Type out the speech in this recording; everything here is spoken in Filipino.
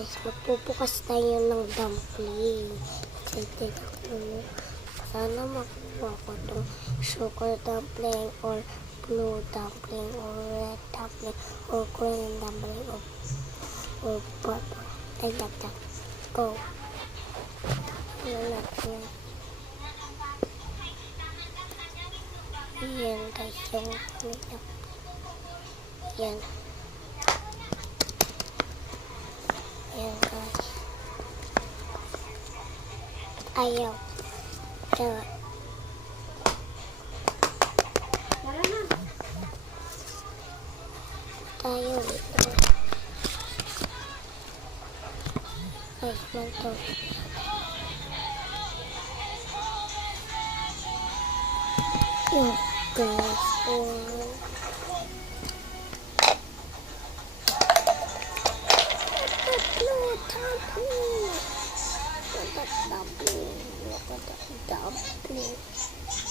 guys, magpupukas tayo ng dumpling. Excited ako. Sana makuha ko itong sugar dumpling or blue dumpling or red dumpling or green dumpling or purple. Ay, that. Go. Yan. Yan guys, yung yan. Yan guys. Ayaw. Diba? Tayo dito. Guys, manto. Yung guys, dumpling.